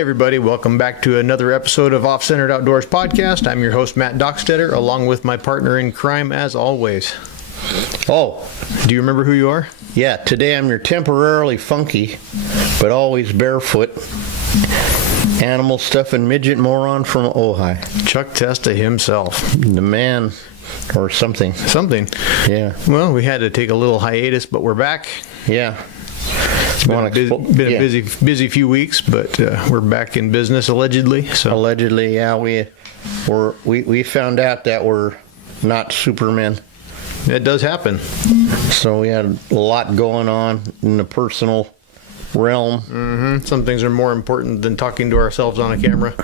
everybody, welcome back to another episode of Off-Centered Outdoors Podcast. I'm your host, Matt Dockstetter, along with my partner in crime, as always. Oh, do you remember who you are? Yeah, today I'm your temporarily funky, but always barefoot, animal stuffing midget moron from Ojai. Chuck Testa himself. The man, or something. Something. Yeah. Well, we had to take a little hiatus, but we're back. Yeah. It's been a busy few weeks, but we're back in business allegedly. So allegedly, yeah, we found out that we're not Supermen. It does happen. So we had a lot going on in the personal realm. Mm-hmm. Some things are more important than talking to ourselves on a camera.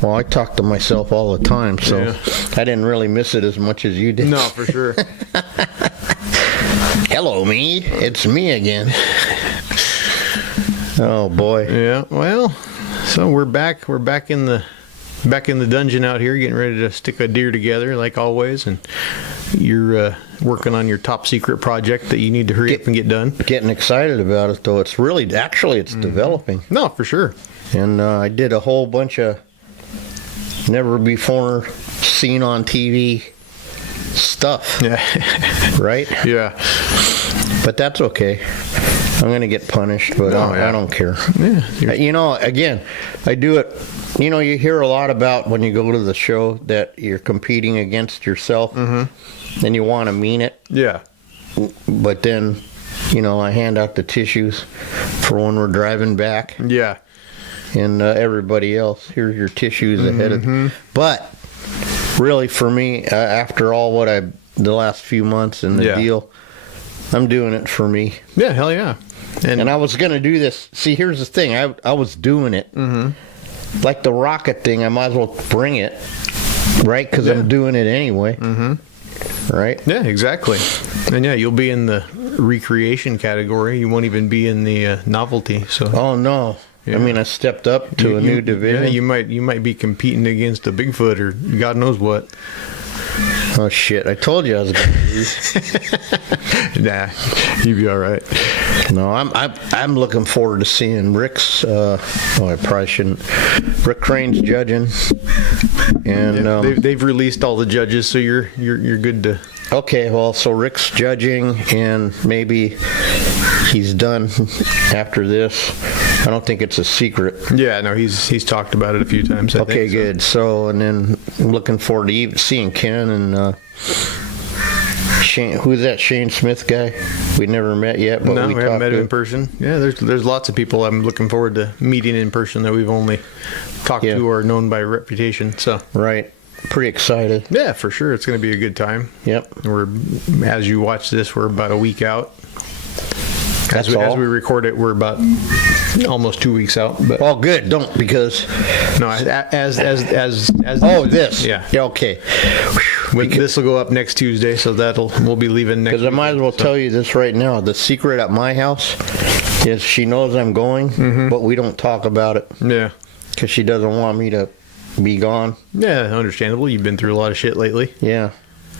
Well, I talk to myself all the time, so yeah. I didn't really miss it as much as you did. No, for sure. Hello, me. It's me again. Oh boy. Yeah. Well, so we're back. We're back in the dungeon out here, getting ready to stick a deer together, like always. And you're working on your top secret project that you need to hurry up and get done. Getting excited about it, though. It's really it's developing. No, for sure. And I did a whole bunch of never before seen on TV stuff. Yeah. Right? Yeah. But that's okay. I'm going to get punished, but I don't care. Yeah. Again, I do it. You hear a lot about when you go to the show that you're competing against yourself, and you want to mean it. Yeah. But then, I hand out the tissues for when we're driving back. Yeah. And everybody else, here's your tissues ahead of. But really, for me, after all the last few months and the deal, I'm doing it for me. Yeah, hell yeah. And I was going to do this. See, here's the thing. I was doing it. Like the rocket thing, I might as well bring it, right? Because I'm doing it anyway. Right? Yeah, exactly. And you'll be in the recreation category. You won't even be in the novelty. So. Oh, no. Yeah. I mean, I stepped up to a new division. Yeah, you might be competing against a Bigfoot or God knows what. Oh shit! I told you I was going to lose. Nah, you'd be all right. No, I'm looking forward to seeing Rick's. I probably shouldn't. Rick Crane's judging, and they've released all the judges, so you're good to. Okay, well, so Rick's judging, and maybe he's done after this. I don't think it's a secret. Yeah, no, he's talked about it a few times. I think, good. So, and then I'm looking forward to seeing Ken and Shane. Who's that Shane Smith guy? We never met yet, but we haven't met him in person. Yeah, there's lots of people I'm looking forward to meeting in person that we've only talked to or known by reputation. So right. Pretty excited. Yeah, for sure. It's going to be a good time. Yep. As you watch this, we're about a week out. As we record it, we're about almost 2 weeks out. But good. Don't because as this. Yeah. Okay. This will go up next Tuesday, so we'll be leaving next. Because I might as well tell you this right now. The secret at my house is she knows I'm going, but we don't talk about it. Yeah. Because she doesn't want me to be gone. Yeah, understandable. You've been through a lot of shit lately. Yeah.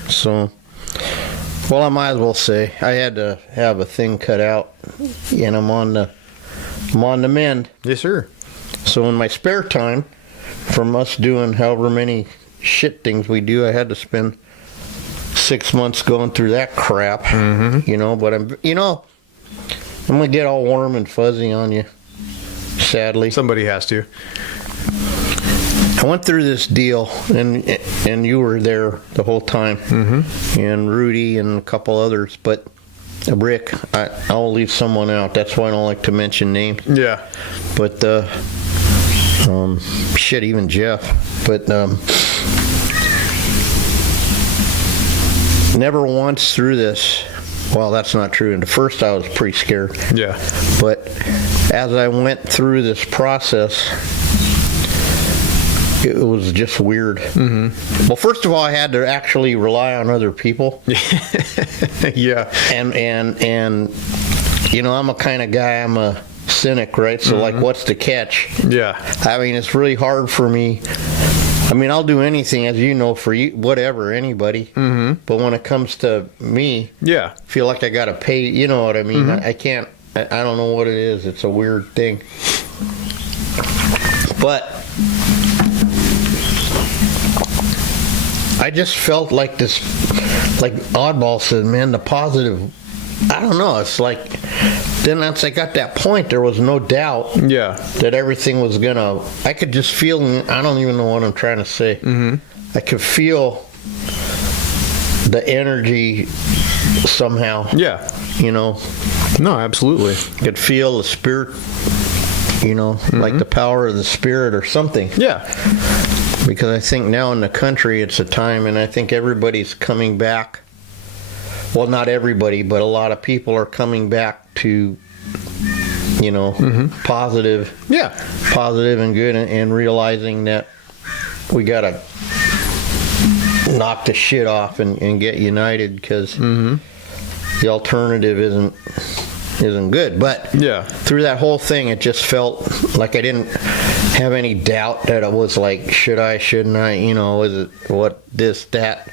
So, well, I might as well say I had to have a thing cut out, and I'm on the mend. Yes, sir. So in my spare time, from us doing however many shit things we do, I had to spend 6 months going through that crap. But I'm gonna get all warm and fuzzy on you. Sadly, somebody has to. I went through this deal, and you were there the whole time, and Rudy and a couple others, but Rick, I'll leave someone out. That's why I don't like to mention names. Yeah. But, even Jeff. But, never once through this. Well, that's not true. And at first I was pretty scared. Yeah. But as I went through this process, it was just weird. Well, first of all, I had to actually rely on other people. Yeah. And I'm a kind of guy, I'm a cynic, right? So, what's the catch? Yeah. I mean, it's really hard for me. I mean, I'll do anything, as you know, for you, whatever, anybody. But when it comes to me, I feel like I got to pay, you know what I mean? I can't, I don't know what it is. It's a weird thing. But I just felt like this, like Oddball said, man, the positive, I don't know, it's like, then once I got that point, there was no doubt Yeah. that everything was gonna, I could just feel, I don't even know what I'm trying to say. I could feel the energy somehow, Yeah. you know, No, absolutely. could feel the spirit, you know, like the power of the spirit or something. Yeah. Because I think now in the country it's a time, and I think everybody's coming back. Well, not everybody, but a lot of people are coming back to, you know, positive and good, and realizing that we got to knock the shit off and get united, because the alternative isn't good. But Yeah. through that whole thing, it just felt like I didn't have any doubt that it was like, should I, shouldn't I, you know, is it what, this, that,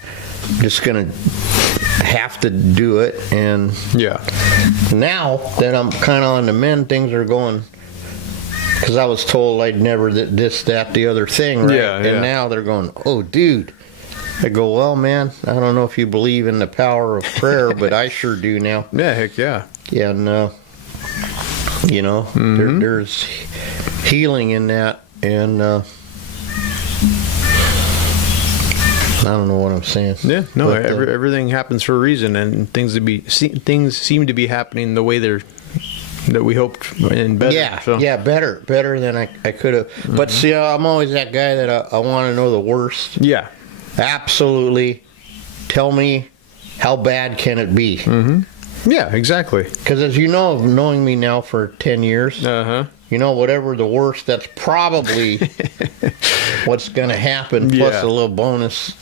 just gonna have to do it. And Yeah. now that I'm kind of on the mend, things are going, because I was told I'd never this, that, the other thing, right? Yeah, yeah. And now they're going, oh, dude. I go, well, man, I don't know if you believe in the power of prayer, but I sure do now. Yeah, heck yeah. Yeah, and, you know, there's healing in that, and I don't know what I'm saying. Yeah, no, But, everything happens for a reason, and things seem to be happening the way that we hoped and better. yeah, so. yeah, better than I could have. But see, I'm always that guy that I want to know the worst. Yeah. Absolutely, tell me how bad can it be? Yeah, exactly. Because as you know, knowing me now for 10 years, Uh-huh. you know, whatever the worst, that's probably what's going to happen, plus Yeah. a little bonus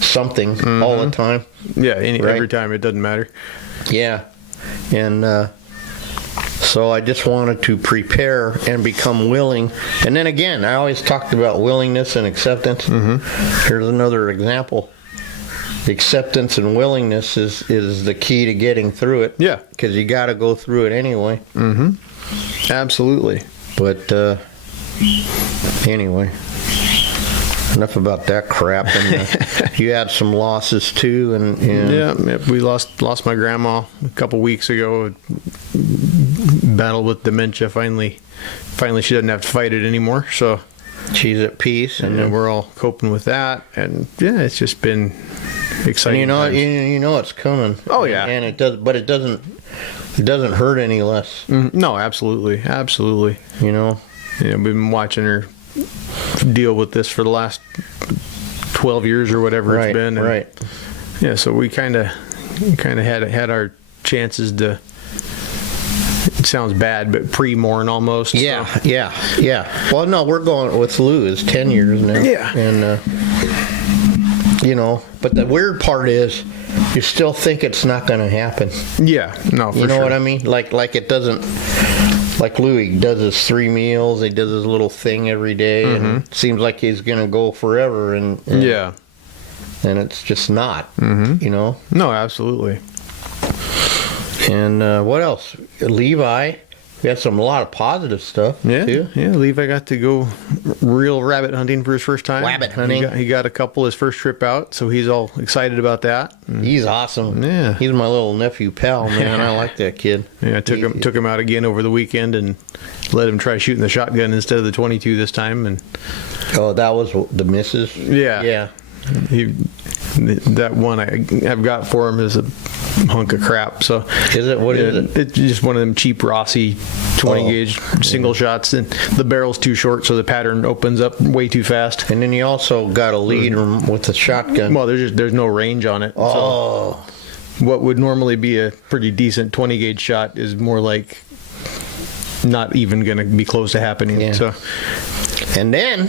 something all the time. Yeah, Right. every time, it doesn't matter. Yeah. And so I just wanted to prepare and become willing. And then again, I always talked about willingness and acceptance. Here's another example. Acceptance and willingness is the key to getting through it. Yeah. Because you got to go through it anyway. Absolutely. But anyway, enough about that crap. And you had some losses too, and Yeah, we lost my grandma a couple weeks ago. Battled with dementia. Finally, she doesn't have to fight it anymore. So, she's at peace, and then we're all coping with that. And yeah, it's just been exciting. you know, times. you know it's coming. Oh, yeah. and it does, but it doesn't hurt any less. No, absolutely. You know, We've been watching her deal with this for the last 12 years or whatever it's been. And right. yeah, so we kind of had our chances to. It sounds bad, but pre-mourn almost. Yeah, so. yeah. Well, no, we're going with Lou is 10 years now. Yeah. And you know, but the weird part is, you still think it's not going to happen. Yeah, no, for You know sure. what I mean? Like it doesn't. Like Louis does his 3 meals. He does his little thing every day, and it seems like he's going to go forever. And Yeah. and it's just not. You know. No, absolutely. And what else? Levi, we had a lot of positive stuff. Yeah, too. yeah. Levi got to go real rabbit hunting for his first time. Rabbit hunting. He got a couple his first trip out, so he's all excited about that. He's awesome. Yeah. He's my little nephew pal, man. I like that kid. Yeah, I took him out again over the weekend and let him try shooting the shotgun instead of the 22 this time. And Oh, that was the missus? yeah, Yeah. that one I've got for him is a hunk of crap. So Is it? What is it? It's just one of them cheap Rossi 20 Oh, gauge single shots, and the barrel's too short, so the pattern opens up way too fast. And then you also got a lead with the shotgun. Well, there's no range on it. Oh. So what would normally be a pretty decent 20 gauge shot is more like not even going to be close to happening. Yeah. So And then,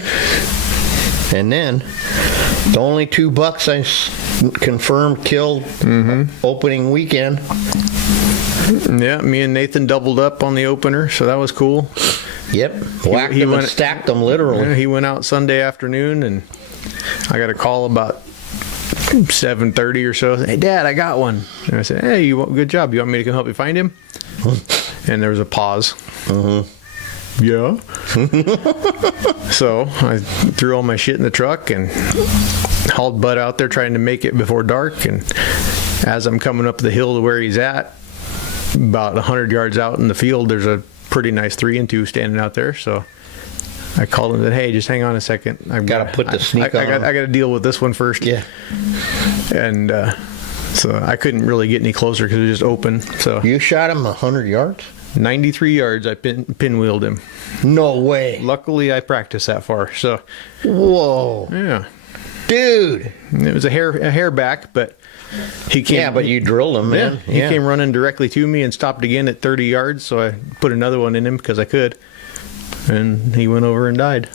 the only 2 bucks I confirmed killed opening weekend. yeah, me and Nathan doubled up on the opener, so that was cool. Yep. Whacked them and stacked them literally. Yeah, he went out Sunday afternoon, and I got a call about 7:30 or so. Hey, Dad, I got one. And I said, hey, good job. You want me to come help you find him? And there was a pause. Yeah. So I threw all my shit in the truck and hauled Bud out there trying to make it before dark. And as I'm coming up the hill to where he's at, about 100 yards out in the field, there's a pretty nice 3-2 standing out there. So I called him and said, hey, just hang on a second. I've Got to put the sneak on. I got to deal with this one first. Yeah. And so I couldn't really get any closer because it was just open. So You shot him 100 yards? 93 yards, I pinwheeled him. No way. Luckily, I practiced that far. So, Whoa. yeah. Dude. It was a hair back, but he came. Yeah, but you drilled him, man. He came running directly to me and stopped again at 30 yards, so I put another one in him because I could. And he went over and died.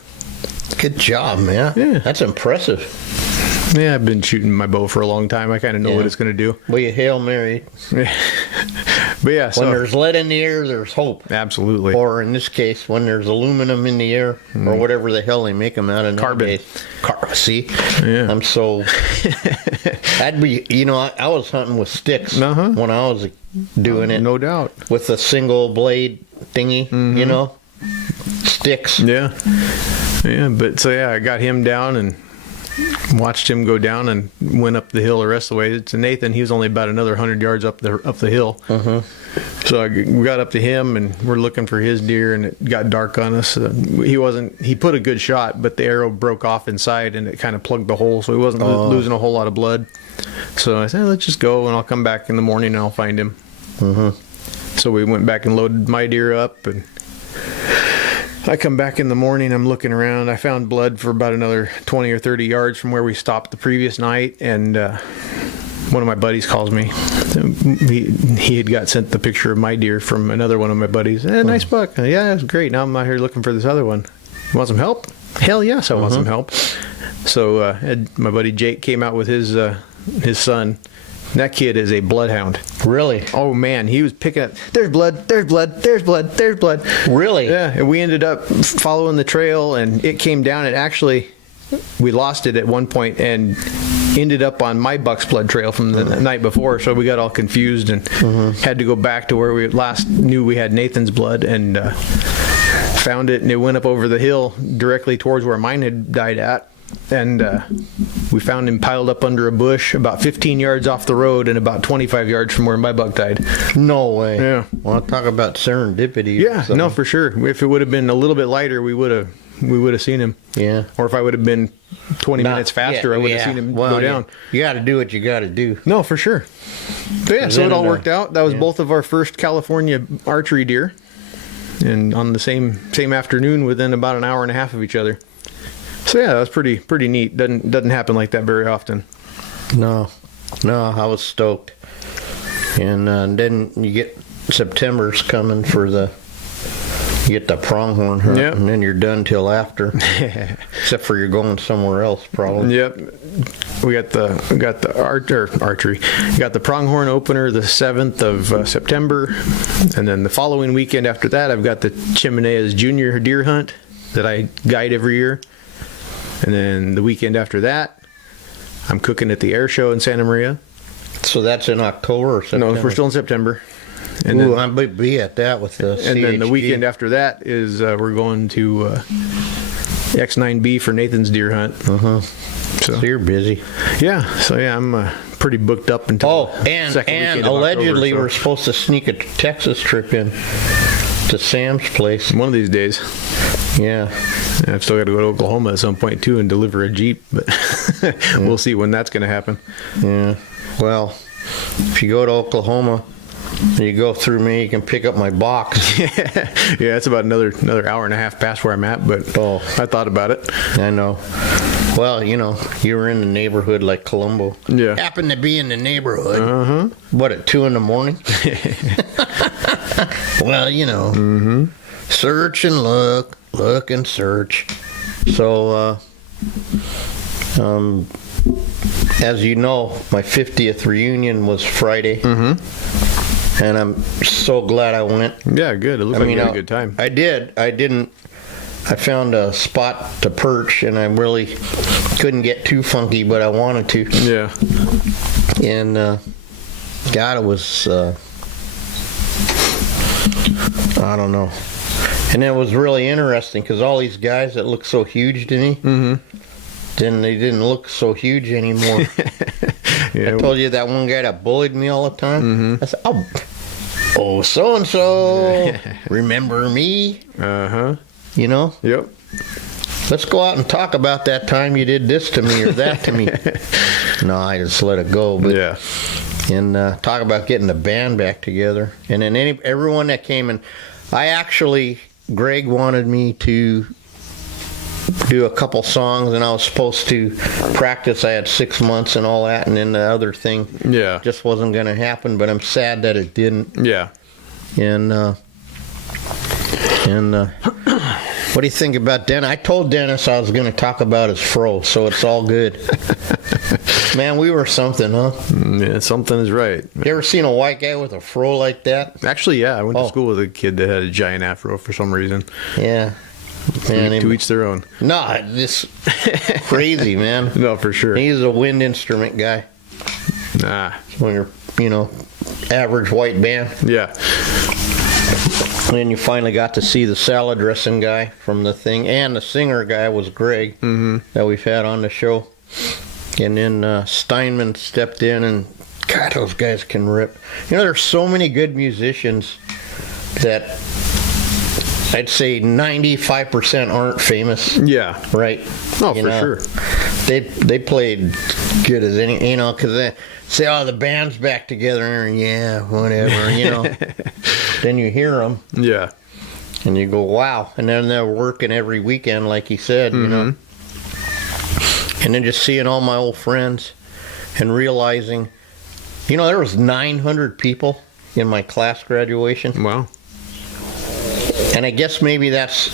Good job, man. Yeah. That's impressive. Yeah, I've been shooting my bow for a long time. I kind of know what it's going to do. Well, you Hail Mary. But yeah, When there's lead in the air, there's hope. absolutely. Or in this case, when there's aluminum in the air, or whatever the hell they make them out of. Carbon. See? Yeah. I'm so... I'd be... I was hunting with sticks Uh-huh. when I was doing it. No doubt. With a single blade thingy, Sticks. Yeah. Yeah, but so yeah, I got him down and watched him go down and went up the hill the rest of the way. To Nathan, he was only about another 100 yards up the hill. So we got up to him and we're looking for his deer, and it got dark on us. He put a good shot, but the arrow broke off inside and it kind of plugged the hole, so he wasn't losing a whole lot of blood. So I said, let's just go and I'll come back in the morning and I'll find him. So we went back and loaded my deer up, and I come back in the morning, I'm looking around. I found blood for about another 20 or 30 yards from where we stopped the previous night, and one of my buddies calls me. He had got sent the picture of my deer from another one of my buddies. Nice buck. Yeah, that's great. Now I'm out here looking for this other one. You want some help? Hell yes, I want some help. So my buddy Jake came out with his son. That kid is a bloodhound. Really? Oh man, he was picking up. There's blood. There's blood. There's blood. There's blood. Really? Yeah. And we ended up following the trail, and it came down. And actually, we lost it at one point and ended up on my buck's blood trail from the night before. So we got all confused and had to go back to where we last knew we had Nathan's blood, and found it. And it went up over the hill directly towards where mine had died at. And we found him piled up under a bush about 15 yards off the road and about 25 yards from where my buck died. No way. Yeah. Well, talk about serendipity. Yeah, no, for sure. If it would have been a little bit lighter, we would have seen him. Yeah. Or if I would have been 20 minutes faster, I would have seen him go down. You got to do what you got to do. No, for sure. So yeah, so it all worked out. That was both of our first California archery deer, and on the same afternoon, within about an hour and a half of each other. So yeah, that was pretty neat. Doesn't happen like that very often. No, I was stoked. And then you get September's coming for you get the pronghorn hunt, and then you're done till after. Except for you're going somewhere else, probably. Yep. We got the archery. We got the pronghorn opener the 7th of September, and then the following weekend after that, I've got the Chimeneas Junior Deer Hunt that I guide every year. And then the weekend after that, I'm cooking at the air show in Santa Maria. So that's in October or September? No, we're still in September. And Ooh, I might be at that with the And CHG. then the weekend after that is we're going to X9B for Nathan's deer hunt. So you're busy. Yeah, so yeah, I'm pretty booked up until and second weekend of allegedly October, we're supposed to sneak a Texas trip in to Sam's place. one of these days. Yeah. I've still got to go to Oklahoma at some point too and deliver a Jeep, but we'll see when that's going to happen. Yeah. Well, if you go to Oklahoma and you go through me, you can pick up my box. Yeah, it's about another hour and a half past where I'm at, but I thought about it. I know. Well, you were in the neighborhood like Columbo. Yeah. Happened to be in the neighborhood. What, at 2 a.m? Well, search and look and search. So, as you know, my 50th reunion was Friday. And I'm so glad I went. Yeah, good. It looks like you had a good time. I did. I found a spot to perch, and I really couldn't get too funky, but I wanted to. Yeah. And, God, it was, I don't know. And it was really interesting because all these guys that looked so huge to me, then they didn't look so huge anymore. Yeah. I told you that one guy that bullied me all the time. I said, "Oh, so and so, remember me?" You know. Yep. Let's go out and talk about that time you did this to me or that to me. No, I just let it go. But, Yeah. And talk about getting the band back together. And then everyone that came in, Greg wanted me to do a couple songs, and I was supposed to practice. I had 6 months and all that, and then the other thing just wasn't going to happen. But I'm sad that it didn't. Yeah. And what do you think about Dennis? I told Dennis I was going to talk about his fro, so it's all good. Man, we were something, huh? Yeah, something is right. You ever seen a white guy with a fro like that? Actually, yeah, I went to school with a kid that had a giant afro for some reason. Yeah. Man, To each their own. No, this crazy, man. No, for sure. He's a wind instrument guy. Nah. When you're, average white band. Yeah. And then you finally got to see the salad dressing guy from the thing, and the singer guy was Greg that we've had on the show. And then Steinman stepped in, and God, those guys can rip. There's so many good musicians that I'd say 95% aren't famous. Yeah. Right? Oh, for sure. They played good as any, because they say, "Oh, the band's back together," and yeah, whatever, Then you hear them. Yeah. And you go, wow. And then they're working every weekend, like he said, And then just seeing all my old friends and realizing, there was 900 people in my class graduation. Wow. And I guess maybe that's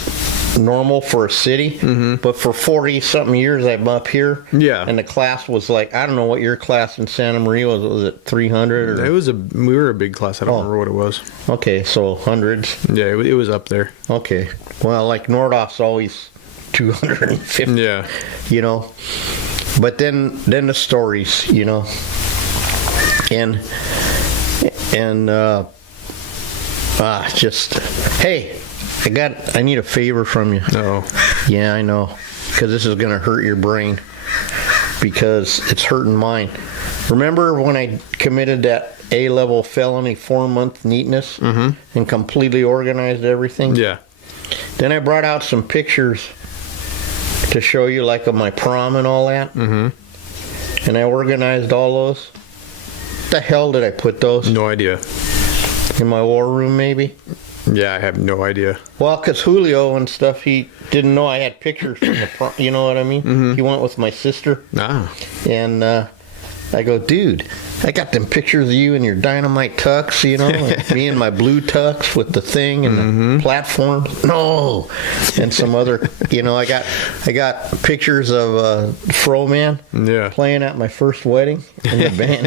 normal for a city, but for 40-something years I'm up here. Yeah. And the class was like, I don't know what your class in Santa Maria was. Was it 300? Or? We were a big class. I don't remember what it was. Okay, so hundreds. Yeah, it was up there. Okay. Well, like Nordhoff's always 250. Yeah. But then the stories, just, hey, I need a favor from you. Oh. Yeah, I know. Because this is going to hurt your brain. Because it's hurting mine. Remember when I committed that A-level felony 4-month neatness and completely organized everything? Yeah. Then I brought out some pictures to show you, like, of my prom and all that. And I organized all those. The hell did I put those? No idea. In my war room, maybe? Yeah, I have no idea. Well, because Julio and stuff, he didn't know I had pictures from the prom. You know what I mean? He went with my sister. Ah. And I go, dude, I got them pictures of you in your dynamite tux, and me in my blue tux with the thing and the platform. No, and some other, I got pictures of Fro Man playing at my first wedding in the band,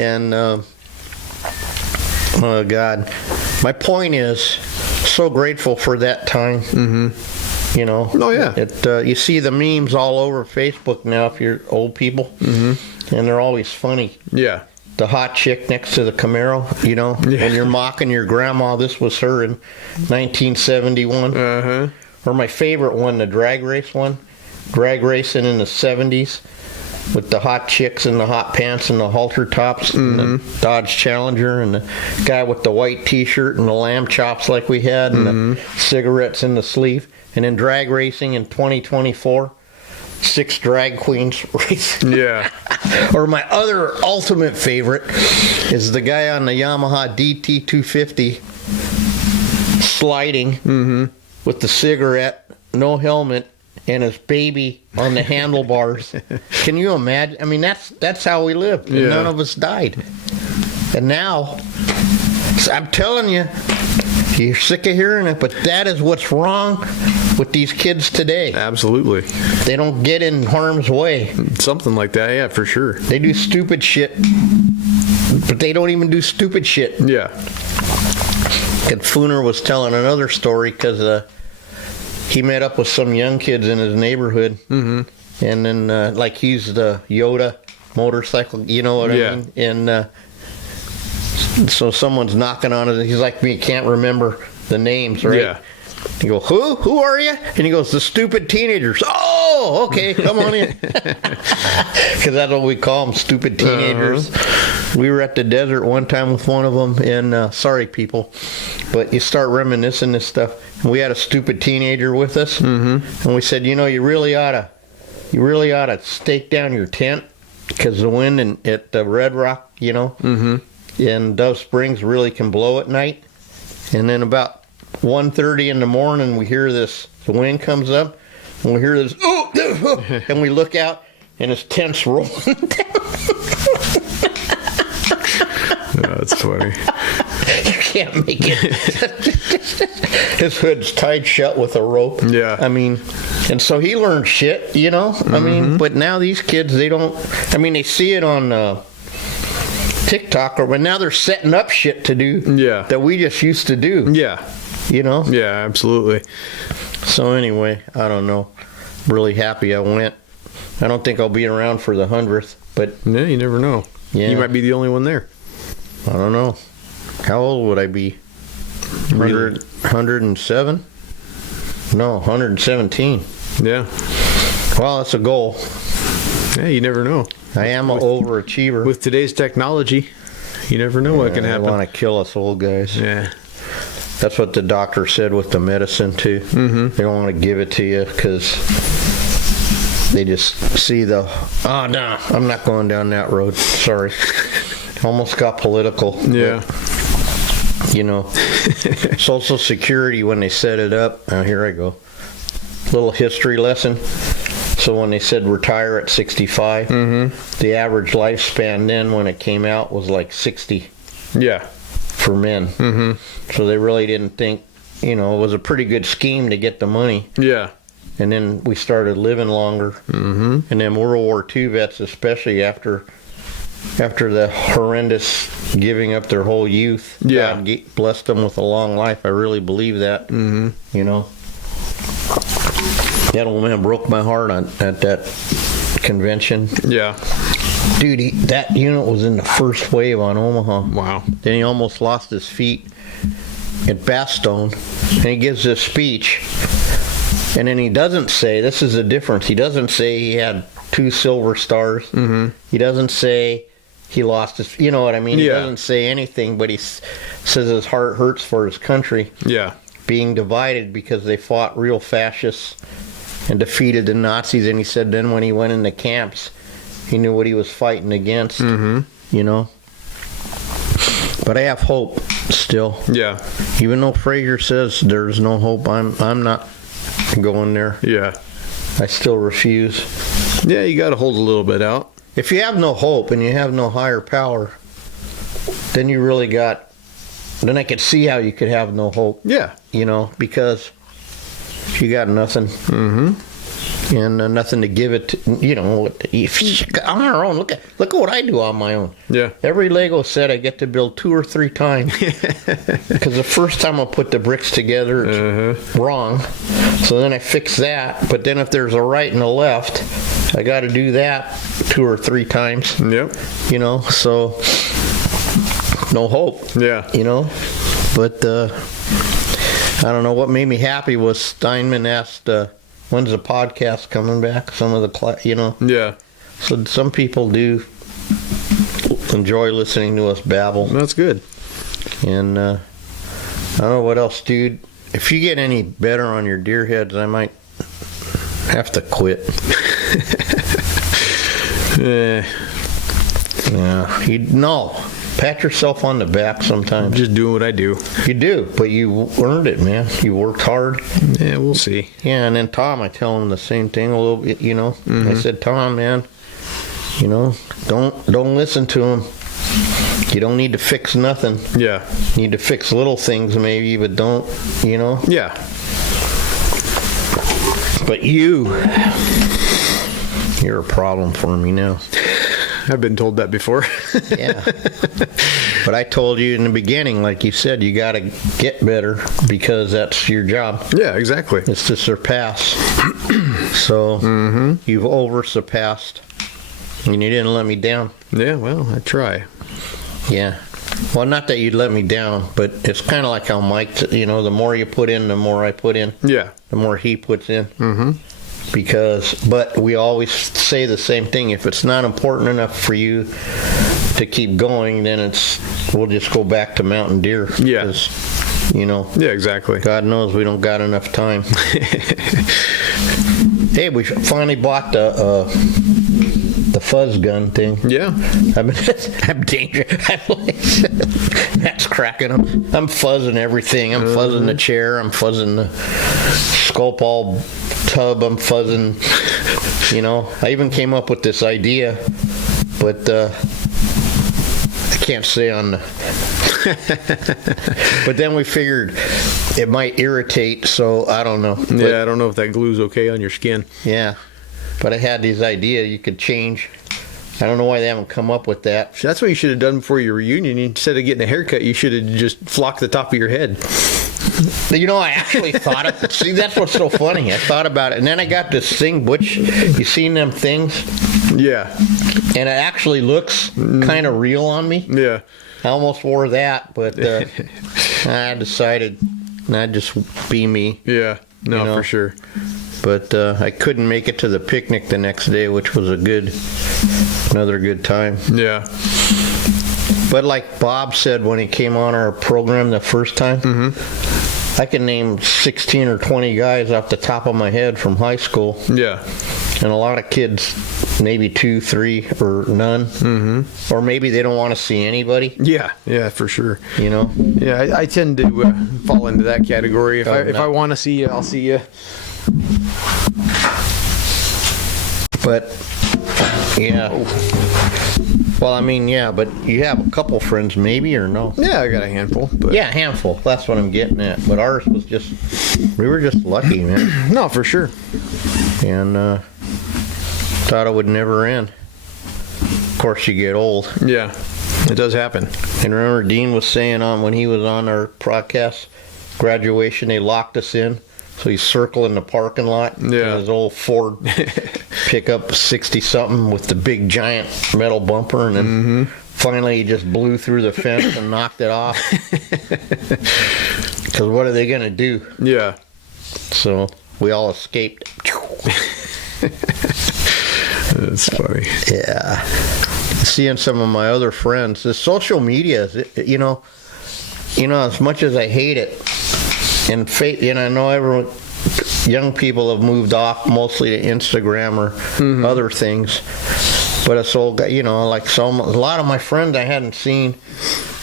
and oh God, my point is, so grateful for that time. Oh yeah. You see the memes all over Facebook now if you're old people, and they're always funny. Yeah. The hot chick next to the Camaro, and you're mocking your grandma. This was her in 1971. Or my favorite one, the drag race one, drag racing in the 70s with the hot chicks and the hot pants and the halter tops and the Dodge Challenger and the guy with the white T-shirt and the lamb chops like we had and the cigarettes in the sleeve. And then drag racing in 2024, 6 drag queens racing. Yeah. Or my other ultimate favorite is the guy on the Yamaha DT250 sliding with the cigarette, no helmet, and his baby on the handlebars. Can you imagine? I mean, that's how we lived. And none of us died. And now, I'm telling you, you're sick of hearing it, but that is what's wrong with these kids today. Absolutely. They don't get in harm's way. Something like that, yeah, for sure. They do stupid shit, but they don't even do stupid shit. Yeah. And Fooner was telling another story because he met up with some young kids in his neighborhood, and then like he's the Yoda motorcycle, you know what I mean? And so someone's knocking on it. He's like me, can't remember the names, right? Yeah. You go, who are you? And he goes, the stupid teenagers. Oh, okay, come on in. Because that's what we call them, stupid teenagers. We were at the desert one time with one of them, and sorry, people, but you start reminiscing this stuff. And we had a stupid teenager with us, and we said, you really ought to stake down your tent, because the wind at the Red Rock, in Dove Springs really can blow at night. And then about 1:30 in the morning, we hear this. The wind comes up, and we hear this. And we look out, and his tent's rolling down. That's funny. You can't make it. His hood's tied shut with a rope. Yeah. I mean, and so he learned shit, I mean, but now these kids, they don't. I mean, they see it on TikTok, but now they're setting up shit to do. Yeah. That we just used to do. Yeah. Yeah, absolutely. So anyway, I don't know. Really happy I went. I don't think I'll be around for the 100th, but Yeah, you never know. Yeah. You might be the only one there. I don't know. How old would I be? 107? No, 117. Yeah. Well, that's a goal. Yeah, you never know. I am an overachiever. With today's technology, you never know what can happen. They want to kill us old guys. Yeah. That's what the doctor said with the medicine, too. They don't want to give it to you because they just see no, I'm not going down that road. Sorry. Almost got political. Yeah. Social Security, when they set it up, here I go. Little history lesson. So when they said retire at 65, the average lifespan then when it came out was like 60. Yeah. For men. So they really didn't think, it was a pretty good scheme to get the money. Yeah. And then we started living longer. And then World War II vets, especially after the horrendous giving up their whole youth, Yeah. God blessed them with a long life. I really believe that. That old man broke my heart at that convention. Yeah. Dude, that unit was in the first wave on Omaha. Wow. Then he almost lost his feet at Bastogne, and he gives this speech, and then he doesn't say, this is the difference, he doesn't say he had 2 silver stars. He doesn't say he lost his, you know what I mean? He doesn't say anything, but he says his heart hurts for his country. Yeah. Being divided because they fought real fascists and defeated the Nazis, and he said then when he went into camps, he knew what he was fighting against, But I have hope still. Yeah. Even though Fraser says there's no hope, I'm not going there. Yeah. I still refuse. Yeah, you got to hold a little bit out. If you have no hope and you have no higher power, then you really got. Then I could see how you could have no hope. Yeah. Because you got nothing. And nothing to give it to, on our own. Look at what I do on my own. Yeah. Every Lego set I get to build 2 or 3 times. Because the first time I put the bricks together, it's wrong. So then I fix that. But then if there's a right and a left, I got to do that 2 or 3 times. Yep. So no hope. Yeah. But I don't know what made me happy was Steinman asked. When's the podcast coming back? Some of the, Yeah. So some people do enjoy listening to us babble. That's good. And I don't know what else, dude. If you get any better on your deer heads, I might have to quit. No. Pat yourself on the back sometimes. Just doing what I do. You do, but you earned it, man. You worked hard. Yeah, we'll see. Yeah, and then Tom, I tell him the same thing a little bit, I said, Tom, man, don't listen to him. You don't need to fix nothing. Yeah. You need to fix little things maybe, but don't, Yeah. But you're a problem for me now. I've been told that before. Yeah. But I told you in the beginning, like you said, you got to get better because that's your job. Yeah, exactly. It's to surpass. So you've over-surpassed, and you didn't let me down. Yeah, well, I try. Yeah. Well, not that you'd let me down, but it's kind of like how Mike, the more you put in, the more I put in. Yeah. The more he puts in. Mm-hmm. But we always say the same thing. If it's not important enough for you to keep going, then we'll just go back to mountain deer. Yeah. 'Cause, Yeah, exactly. God knows we don't got enough time. Hey, we finally bought the fuzz gun thing. Yeah. I'm dangerous. That's cracking up. I'm fuzzing everything. I'm fuzzing the chair. I'm fuzzing the Sculpall tub. I'm fuzzing, I even came up with this idea, but I can't say on the... But then we figured it might irritate, so I don't know. Yeah, I don't know if that glue's okay on your skin. Yeah. But I had this idea you could change. I don't know why they haven't come up with that. That's what you should have done before your reunion. Instead of getting a haircut, you should have just flocked the top of your head. I actually thought of it. See, that's what's so funny. I thought about it. And then I got this thing, Butch. You seen them things? Yeah. And it actually looks kind of real on me. Yeah. I almost wore that, but I decided I'd just be me. Yeah. No, for sure. But I couldn't make it to the picnic the next day, which was another good time. Yeah. But like Bob said when he came on our program the first time, I can name 16 or 20 guys off the top of my head from high school. Yeah. And a lot of kids, maybe 2, 3, or none. Mm-hmm. Or maybe they don't want to see anybody. Yeah, for sure. Yeah, I tend to fall into that category. If I want to see you, I'll see you. But, yeah. Well, I mean, yeah, but you have a couple friends maybe, or no? Yeah, I got a handful. But... Yeah, a handful. That's what I'm getting at. But ours was we were just lucky, man. No, for sure. And thought it would never end. Of course, you get old. Yeah, it does happen. And remember Dean was saying when he was on our podcast, graduation, they locked us in. So he's circling the parking lot in his old Ford pickup 60-something with the big giant metal bumper, and then finally he just blew through the fence and knocked it off. Because what are they going to do? Yeah. So we all escaped. That's funny. Yeah. Seeing some of my other friends, the social media, as much as I hate it, and I know young people have moved off mostly to Instagram or other things, but it's all, like a lot of my friends I hadn't seen,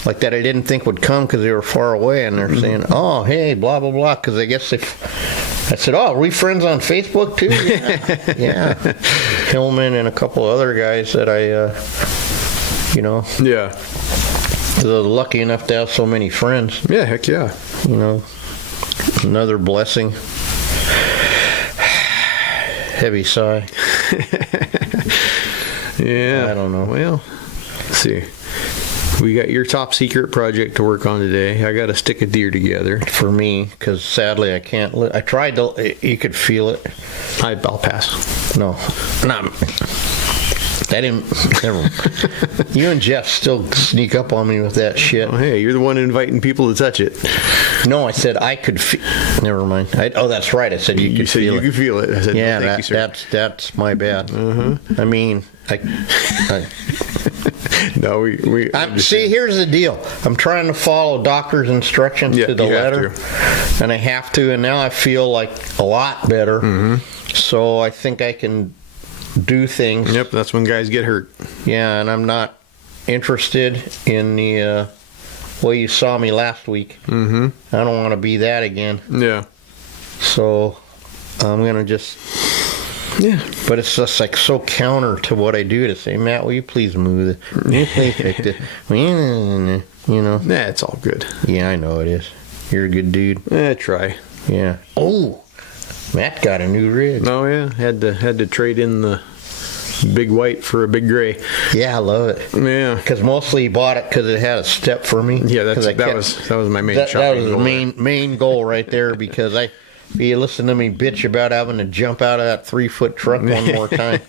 like that I didn't think would come because they were far away, and they're saying, "Oh, hey, blah blah blah," because I guess I said, "Oh, are we friends on Facebook too?" Yeah. Hillman and a couple other guys that I, Yeah. I was lucky enough to have so many friends. Yeah, heck yeah. Another blessing. Heavy sigh. Yeah. I don't know. Well, let's see. We got your top secret project to work on today. I got to stick a deer together. For me, because sadly I can't. I tried to. You could feel it. I'll pass. No, not. I didn't. Never. You and Jeff still sneak up on me with that shit. Oh, hey, you're the one inviting people to touch it. No, I said I could. Never mind. That's right. I said you could feel it. You could feel it. I said, yeah, thank you, sir. that's my bad. I mean, No, we see, here's the deal. I'm trying to follow doctor's instructions to the letter, and I have to, and now I feel like a lot better. So I think I can do things. Yep, that's when guys get hurt. Yeah, and I'm not interested in the way you saw me last week. I don't want to be that again. Yeah. So I'm gonna just. Yeah, but it's just like so counter to what I do to say, Matt, will you please move it? Nah, it's all good. Yeah, I know it is. You're a good dude. Try. Yeah. Oh, Matt got a new rig. Oh yeah, had to trade in the big white for a big gray. Yeah, I love it. Yeah, because mostly he bought it because it had a step for me. Yeah, that was my main. That was the main goal right there, because if you listen to me bitch about having to jump out of that 3-foot truck one more time,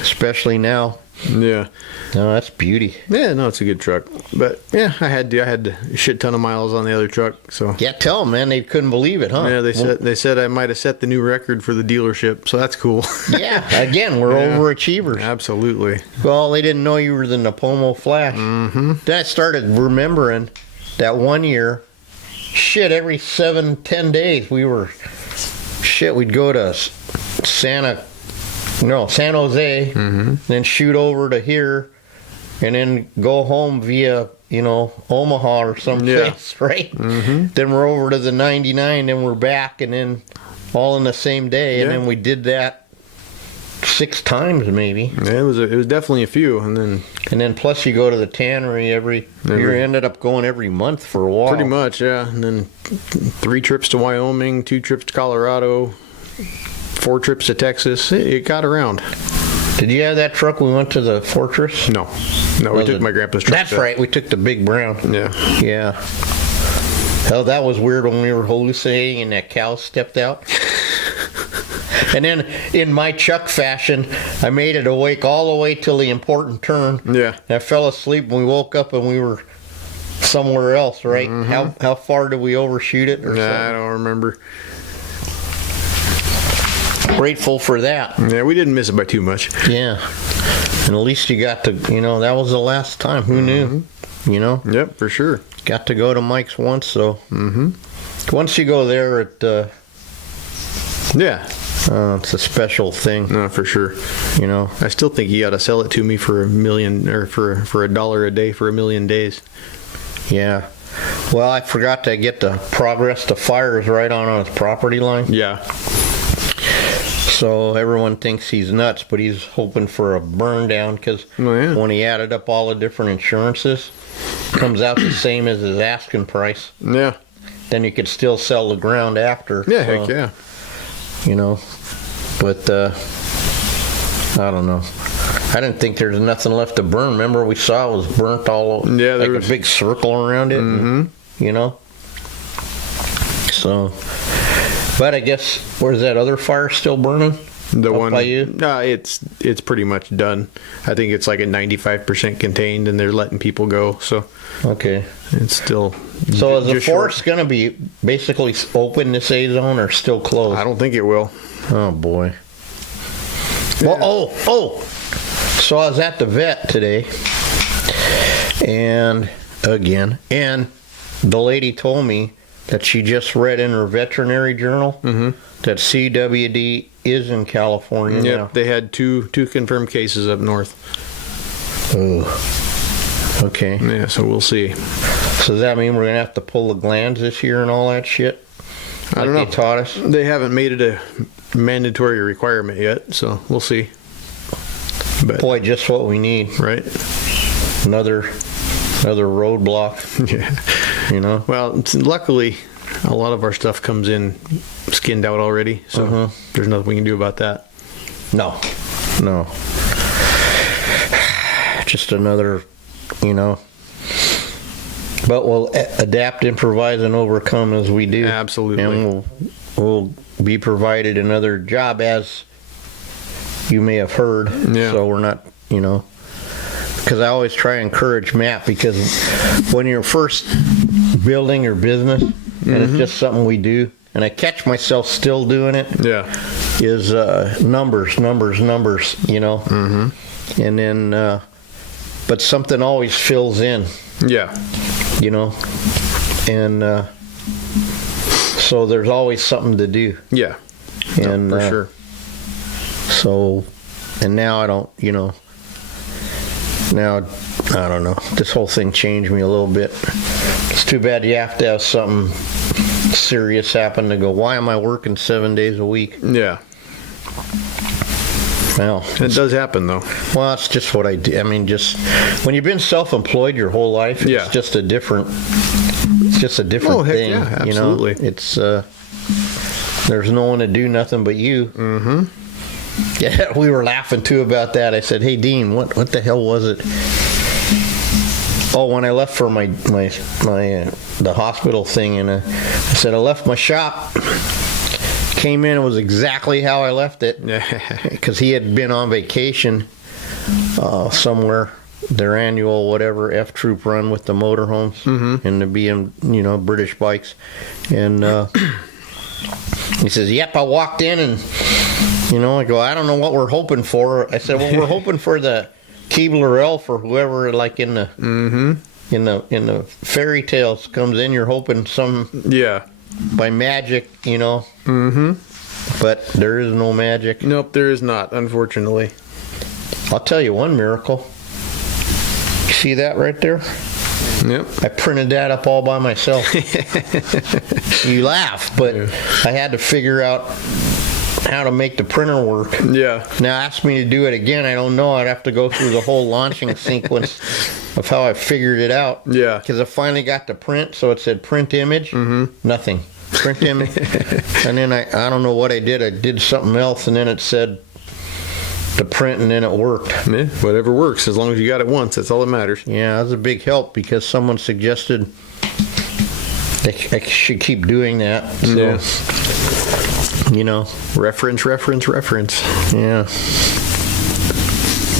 especially now. Yeah. No, that's beauty. Yeah, no, it's a good truck. But yeah, I had a shit ton of miles on the other truck. So Yeah, tell them, man. They couldn't believe it, huh? yeah, they said I might have set the new record for the dealership. So that's cool. Yeah, again, we're Yeah. overachievers. Absolutely. Well, they didn't know you were the Napomo Flash. Mm-hmm. Then I started remembering that one year, shit, every 7-10 days we'd go to San Jose, then shoot over to here, and then go home via, Omaha or someplace, right? Then we're over to the 99, then we're back, and then all in the same day, and Yeah. then we did that 6 times maybe. Yeah, it was definitely a few, and then Plus you go to the tannery every you ended up going every month for a while. pretty much, yeah. And then 3 trips to Wyoming, 2 trips to Colorado, 4 trips to Texas. It got around. Did you have that truck we went to the Fortress? No, we took my grandpa's truck. That's right, we took the big brown. Yeah. Yeah. Hell, that was weird when we were hallucinating and that cow stepped out. And then, in my Chuck fashion, I made it awake all the way till the important turn. Yeah. And I fell asleep and we woke up and we were somewhere else, right? How far did we overshoot it? Or I don't remember. Grateful for that. Yeah, we didn't miss it by too much. Yeah. And at least you got to, that was the last time. Who knew? Yep, for sure. Got to go to Mike's once, so. Once you go there, Yeah, it's a special thing, no, for sure. I still think you got to sell it to me for $1 million or for $1 a day for 1,000,000 days. Yeah. Well, I forgot to get the progress to fires right on his property line. Yeah. So everyone thinks he's nuts, but he's hoping for a burn down because Oh, yeah. when he added up all the different insurances, comes out the same as his asking price. Yeah. Then you could still sell the ground after. Yeah, so, heck yeah. But I don't know. I didn't think there's nothing left to burn. Remember we saw it was burnt all over, Yeah, there like was a big circle around it. And, So, but I guess where's that other fire still burning? The Up one by you? it's pretty much done. I think it's like at 95% contained, and they're letting people go. So Okay. it's still. So is the just short. forest going to be basically open this A zone or still closed? I don't think it will. Oh boy. Well, so I was at the vet today, and the lady told me that she just read in her veterinary journal that CWD is in California now. Yep, they had two confirmed cases up north. Oh. Okay. Yeah, so we'll see. So does that mean we're gonna have to pull the glands this year and all that shit? I don't know. They taught us. They haven't made it a mandatory requirement yet, so we'll see. But Boy, just what we need. right? Another roadblock. Yeah. Well, luckily, a lot of our stuff comes in skinned out already, so there's nothing we can do about that. No. Just another, But we'll adapt, improvise, and overcome as we do. Absolutely. And we'll be provided another job, as you may have heard. Yeah. So we're not, because I always try to encourage Matt, because when you're first building your business, and it's just something we do, and I catch myself still doing it, Yeah. is numbers, and then, but something always fills in, Yeah. and so there's always something to do. Yeah. And for sure. So, and now I don't, now I don't know. This whole thing changed me a little bit. It's too bad you have to have something serious happen to go, why am I working 7 days a week? Yeah. Well, It does happen though. well, it's just what I do. I mean, just when you've been self-employed your whole life, it's Yeah. just a different. It's just a different Oh, heck thing. yeah, absolutely. It's there's no one to do nothing but you. Mm-hmm. Yeah, we were laughing too about that. I said, "Hey, Dean, what the hell was it?" Oh, when I left for my the hospital thing, and I said I left my shop. Came in, it was exactly how I left it. Yeah. Because he had been on vacation somewhere, their annual whatever F Troop run with the motorhomes and the BM, British bikes, and he says, "Yep, I walked in and I go, I don't know what we're hoping for." I said, "Well, we're hoping for the Keebler elf or whoever, like in the in the fairy tales comes in. You're hoping some by magic, But there is no magic. Nope, there is not, unfortunately. I'll tell you one miracle. You see that right there? Yep. I printed that up all by myself. You laugh, but I had to figure out how to make the printer work. Yeah. Now ask me to do it again. I don't know. I'd have to go through the whole launching sequence of how I figured it out. Yeah. Because I finally got to print, so it said print image, nothing. Print image. And then I don't know what I did. I did something else, and then it said the print, and then it worked. Yeah, whatever works, as long as you got it once, that's all that matters. Yeah, that was a big help because someone suggested I should keep doing that. So, Reference. Yeah.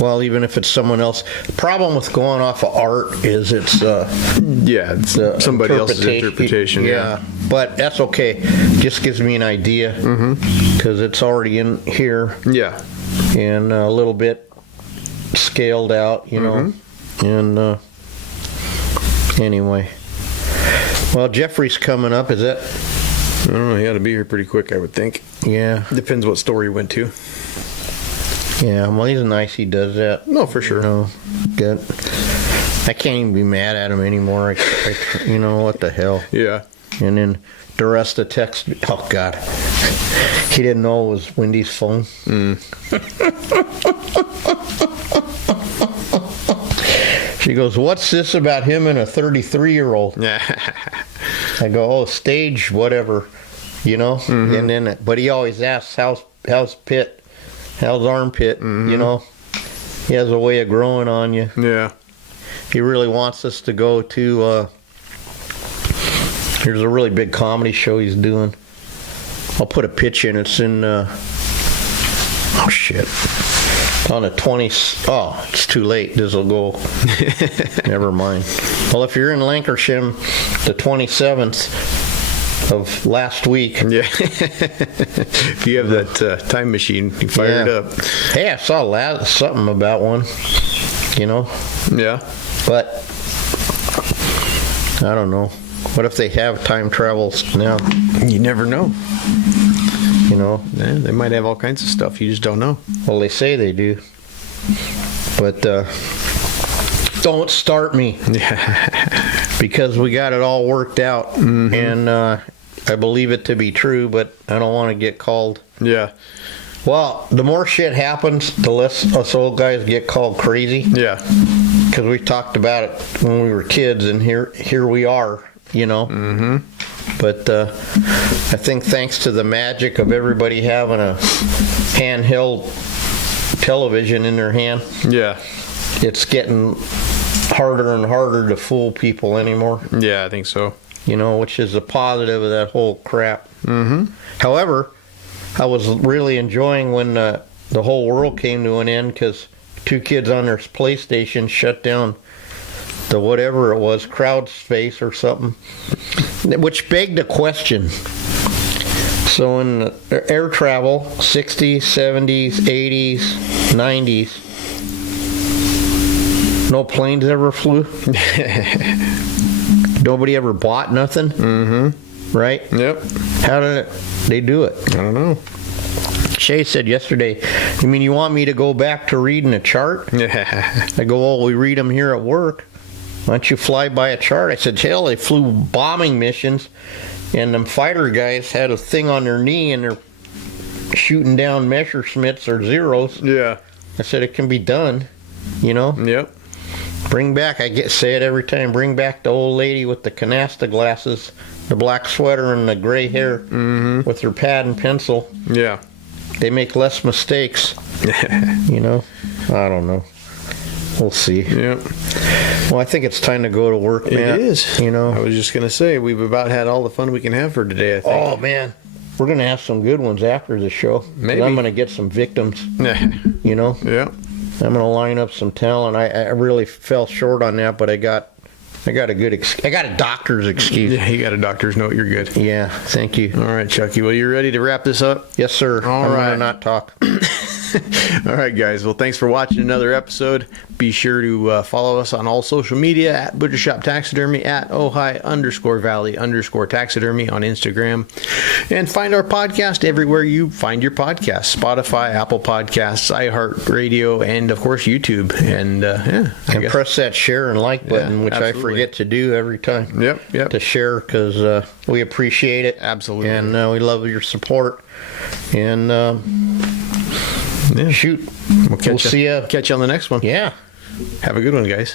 Well, even if it's someone else, the problem with going off of art is it's it's somebody else's interpretation. Yeah, but that's okay. Just gives me an idea because it's already in here. Yeah. And a little bit scaled out, And anyway, well, Jeffrey's coming up. Is that? I don't know. He ought to be here pretty quick, I would think. Yeah. Depends what store he went to. Yeah. Well, he's nice. He does that. No, for sure. Good. I can't even be mad at him anymore. What the hell? Yeah. And then the rest of the text. Oh God. He didn't know it was Wendy's phone. She goes, "What's this about him and a 33-year-old?" I go, "Oh, stage, whatever, And then, but he always asks, "How's Pitt? How's armpit?" He has a way of growing on you. Yeah. He really wants us to go to. There's a really big comedy show he's doing. I'll put a pitch in. It's in. Oh shit. On the 20th. Oh, it's too late. This will go. Never mind. Well, if you're in Lancashire, the 27th of last week. Yeah. If you have that time machine, you fire it up. Hey, I saw something about one. Yeah. But I don't know. What if they have time travels now? You never know. Yeah, they might have all kinds of stuff. You just don't know. Well, they say they do. But don't start me. Because we got it all worked out. And I believe it to be true, but I don't want to get called. Yeah. Well, the more shit happens, the less us old guys get called crazy. Yeah. Because we talked about it when we were kids, and here we are, But I think thanks to the magic of everybody having a handheld television in their hand, it's getting harder and harder to fool people anymore. Yeah, I think so. Which is a positive of that whole crap. However, I was really enjoying when the whole world came to an end because 2 kids on their PlayStation shut down the whatever it was, crowd space or something, which begged the question. So in air travel, 60s, 70s, 80s, 90s, no planes ever flew. Nobody ever bought nothing. Right? Yep. How did they do it? I don't know. Shay said yesterday, "You mean you want me to go back to reading a chart?" I go, "Well, we read them here at work. Why don't you fly by a chart?" I said, "Hell, they flew bombing missions, and them fighter guys had a thing on their knee, and they're shooting down Messerschmitts or zeros." Yeah. I said, "It can be done, Yep. Bring back," say it every time, bring back the old lady with the canasta glasses, the black sweater, and the gray hair with her pad and pencil. Yeah. They make less mistakes. I don't know. We'll see. Yep. Well, I think it's time to go to work, man. It is. I was just going to say, we've about had all the fun we can have for today, I think. Oh, man. We're going to have some good ones after the show. Maybe. I'm going to get some victims. Yeah. Yeah. I'm gonna line up some talent. I really fell short on that, but I got a doctor's excuse. Yeah, you got a doctor's note. You're good. Yeah, thank you. All right, Chucky. Well, you ready to wrap this up? Yes, sir. All I'm right. gonna not talk. All right, guys. Well, thanks for watching another episode. Be sure to follow us on all social media at Butcher Shop Taxidermy, at Ojai_Valley_taxidermy on Instagram. And find our podcast everywhere you find your podcasts: Spotify, Apple Podcasts, iHeart Radio, and of course YouTube. And I guess. Press that share and like button, which absolutely. I forget to do every time. Yep. To share, because we appreciate it. Absolutely. And we love your support. And shoot, We'll see you. Catch you on the next one. Yeah. Have a good one, guys.